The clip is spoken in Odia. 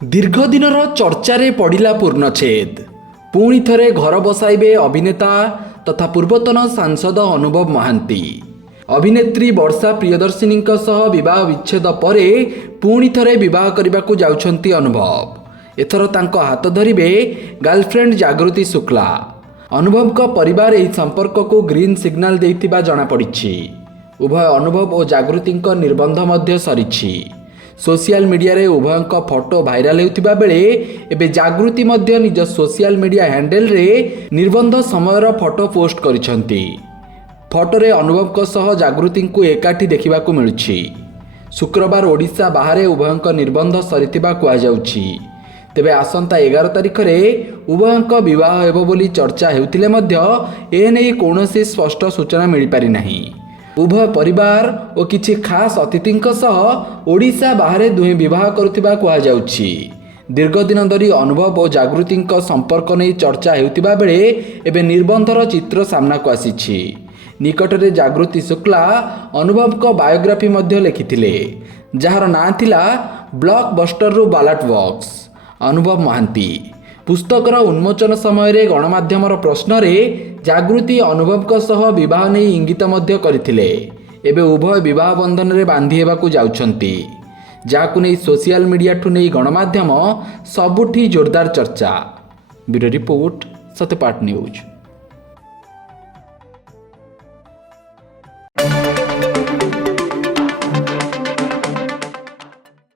ଦୀର୍ଘଦିନର ଚର୍ଚ୍ଚାରେ ପଡ଼ିଲା ପୂର୍ଣ୍ଣଛେଦ। ପୁଣି ଥରେ ଘର ବସାଇବେ ଅଭିନେତା ତଥା ପୂର୍ବତନ ସାଂସଦ ଅନୁଭବ ମହାନ୍ତି। ଅଭିନେତ୍ରୀ ବର୍ଷା ପ୍ରିୟଦର୍ଶିନୀଙ୍କ ସହ ବିବାହ ବିଚ୍ଛେଦ ପରେ ପୁଣି ଥରେ ବିବାହ କରିବାକୁ ଯାଉଛନ୍ତି ଅନୁଭବ। ଏଥର ତାଙ୍କ ହାତ ଧରିବେ ଗାର୍ଲଫ୍ରେଣ୍ଡ ଜାଗୃତି ଶୁକ୍ଲା। ଅନୁଭବଙ୍କ ପରିବାର ଏହି ସମ୍ପର୍କକୁ ଗ୍ରୀନ୍ ସିଗ୍ନାଲ ଦେଇଥିବା ଜଣାପଡ଼ିଛି। ଉଭୟ ଅନୁଭବ ଓ ଜାଗୃତିଙ୍କ ନିର୍ବନ୍ଧ ମଧ୍ୟ ସରିଛି। ସୋସିଆଲ ମିଡ଼ିଆରେ ଉଭୟଙ୍କ ଫଟୋ ଭାଇରାଲ ହେଉଥିବା ବେଳେ ଏବେ ଜାଗୃତି ମଧ୍ୟ ନିଜ ସୋସିଆଲ ମିଡ଼ିଆ ହ୍ୟାଣ୍ଡେଲରେ ନିର୍ବନ୍ଧ ସମୟର ଫଟୋ ପୋଷ୍ଟ କରିଛନ୍ତି। ଫଟୋରେ ଅନୁଭବଙ୍କ ସହ ଜାଗୃତିଙ୍କୁ ଏକାଠି ଦେଖିବାକୁ ମିଳୁଛି। ଶୁକ୍ରବାର ଓଡ଼ିଶା ବାହାରେ ଉଭୟଙ୍କ ନିର୍ବନ୍ଧ ସରିଥିବା କୁହାଯାଉଛି। ତେବେ ଆସନ୍ତା 11 ତାରିଖରେ ଉଭୟଙ୍କ ବିବାହ ହେବ ବୋଲି ଚର୍ଚ୍ଚା ହେଉଥିଲେ ମଧ୍ୟ ଏନେଇ କୌଣସି ସ୍ପଷ୍ଟ ସୂଚନା ମିଳିପାରିନାହିଁ। ଉଭୟ ପରିବାର ଓ କିଛି ଖାସ୍ ଅତିଥିଙ୍କ ସହ ଓଡ଼ିଶା ବାହାରେ ଦୁହେଁ ବିବାହ କରୁଥିବା କୁହାଯାଉଛି। ଦୀର୍ଘଦିନ ଧରି ଅନୁଭବ ଓ ଜାଗୃତିଙ୍କ ସମ୍ପର୍କ ନେଇ ଚର୍ଚ୍ଚା ହେଉଥିବା ବେଳେ ଏବେ ନିର୍ବନ୍ଧର ଚିତ୍ର ସାମ୍ନାକୁ ଆସିଛି। ନିକଟରେ ଜାଗୃତି ଶୁକ୍ଲା ଅନୁଭବଙ୍କ ବାୟୋଗ୍ରାଫି ମଧ୍ୟ ଲେଖିଥିଲେ, ଯାହାର ନାଁ ଥିଲା block ବଷ୍ଟରରୁ ballot box. Anubhav Mohanty ପୁସ୍ତକର ଉନ୍ମୋଚନ ସମୟରେ ଗଣମାଧ୍ୟମର ପ୍ରଶ୍ନରେ ଜାଗୃତି ଅନୁଭବଙ୍କ ସହ ବିବାହ ନେଇ ଇଙ୍ଗିତ ମଧ୍ୟ କରିଥିଲେ। ଏବେ ଉଭୟ ବିବାହ ବନ୍ଧନରେ ବାନ୍ଧି ହେବାକୁ ଯାଉଛନ୍ତି, ଯାହାକୁ ନେଇ ସୋସିଆଲ ମିଡ଼ିଆଠୁ ନେଇ ଗଣମାଧ୍ୟମ ସବୁଠି ଜୋରଦାର ଚର୍ଚ୍ଚା। ବ୍ୟୁରୋ ରିପୋର୍ଟ, ସତ୍ୟପାଠ ନ୍ୟୁଜ୍।